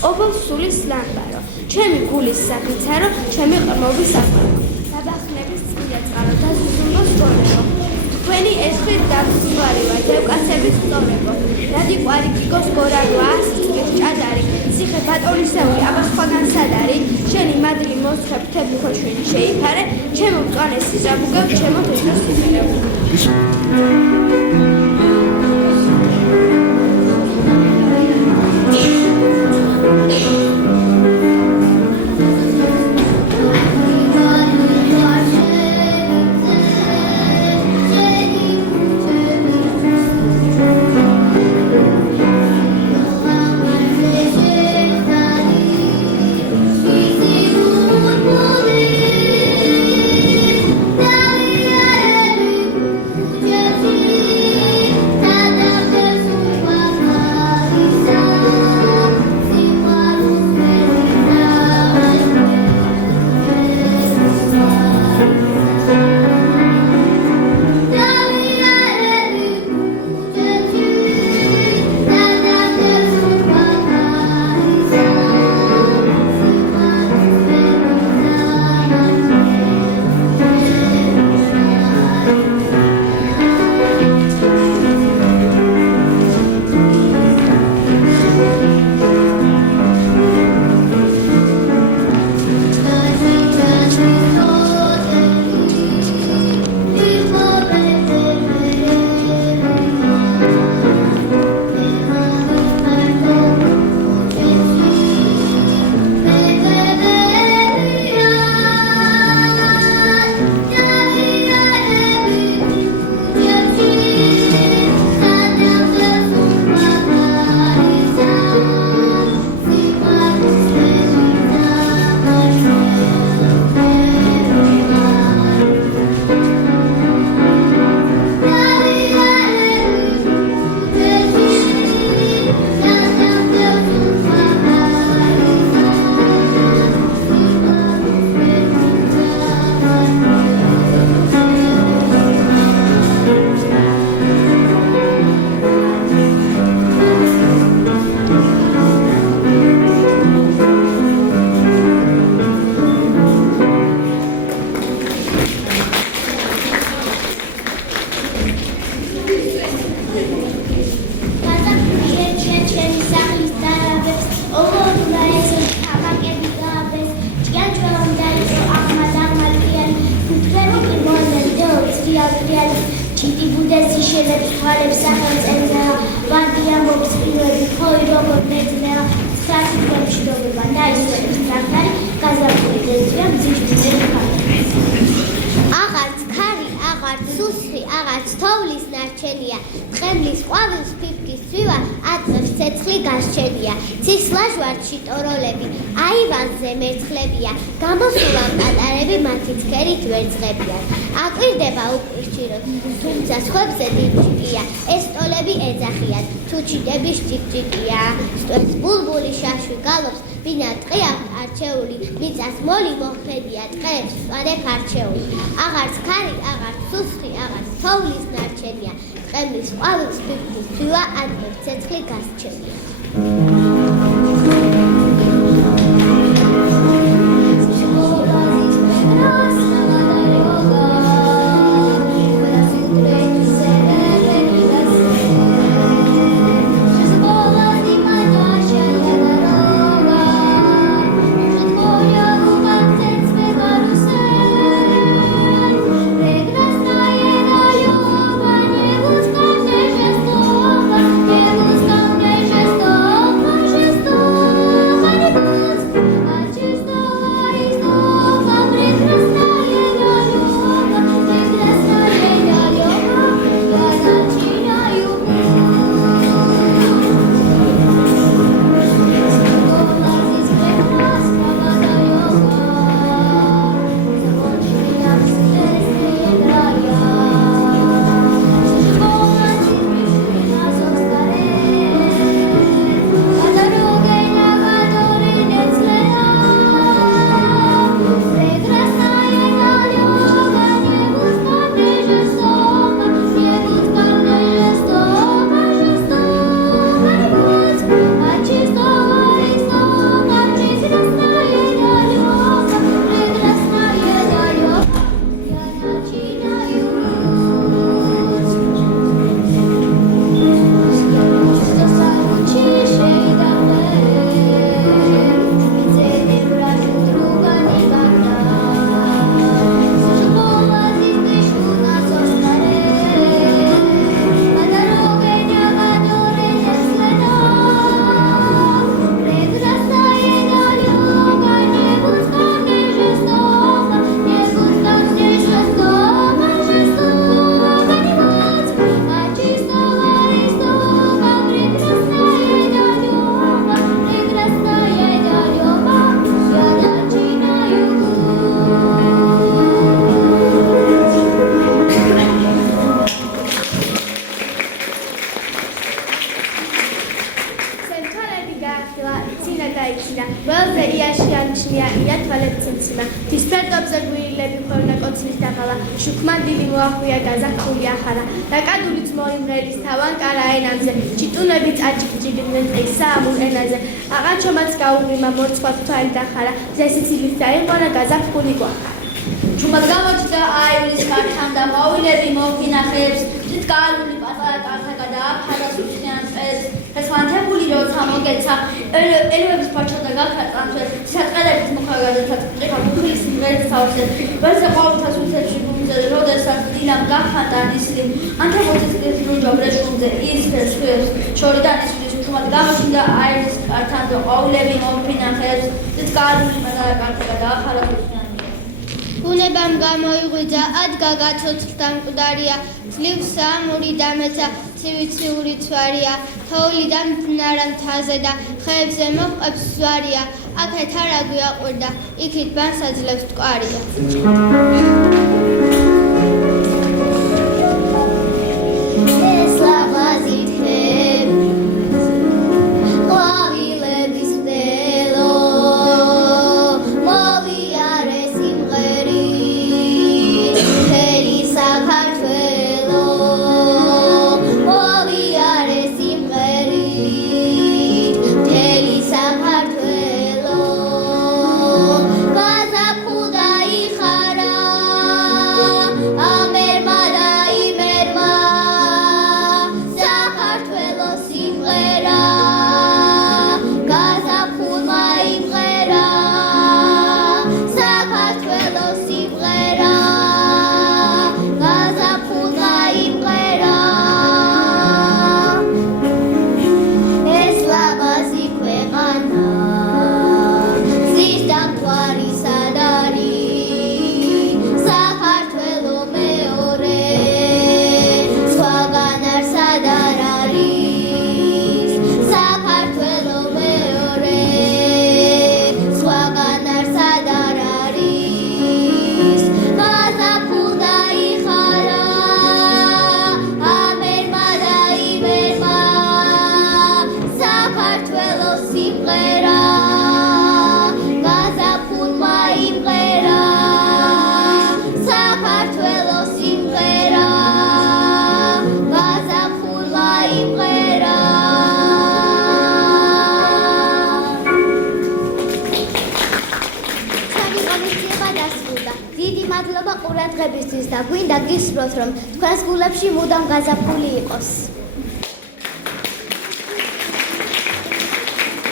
ობოლ სულის ლამბარო, ჩემი გულის საფიცარო, ჩემი ყრმობის საფარო, დაბახნების წმინდა წყარო და ზუზუმბოს გონებო. თქვენი ესხით დაგზვარივა, დევკაცების სწორებო, რადი ყვარი გიგოს გორაროა, სისხლის ჭადარი, ციხე ბატონისეული, აბა სხვაგან სადარი, შენი მადლი მოსხე ფრთები ქოშვენი შეიფარე, ჩემო მწვანე სიზამუგებ, ჩემო თეთრ სიმერევ. Oh გადაიცინა, ველზე იაშიანშნია თვალებცინციმა, დისპერტობზე გვირილები ხოლმე კოცლის დაღალა, შუქმანდილი მოახვია გაზაფხული ახარა, დაკადულიც მოიმღერის თავან კარა ენამზე, ჩიტუნები წაჭიკჭიგდნენ ტყის საამურ ენაზე, აღარჩომაც გაურვიმა მორცხვად თვალი დახარა, ზესიცილის დაიყვანა გაზაფხული გვახარა. ჩუმად გამოჩნდა აივლის მართან და ყვავილები მოვინახებს, ძგალული პატარა კარტა გადააფარა სუჩიან წელს, თესვანთებული როცა მოგეცა, ელოების პარჩადა გაქარწანთვეს, სატყელების მოხაგადათაც ყრიფა ფუხრის სიმღერით თავზე, ვერზე ყვავილთა სულთებში ბუმზე, როდესაც დილამ გახანდა ნისლი, ანთებოთის რუჯა ბრეშუნზე, ისფერს ხუებს, შორიდან ისვლის ჩუმად გამოჩნდა აივლის მართან და ყვავილები მოვინახებს, ძგალული პატარა კარტა გადააფარა სუჩიან ბუნებამ გამოიღვიძა ადგა გაცოცხლდა მკვდარია ძლივს საამური დამეცა ცივი ცვარია თოვლიდან მტკნარა მთაზე და ხეებზე მოჰყვებს ზვარია აქეთ არა გვიაყვირდა იქით ბანს აძლევს მტკვარია ყურადღებისთვის და გვინდა გისურვოთ რომ თქვენს გულებში მუდამ გაზაფხული იყოს.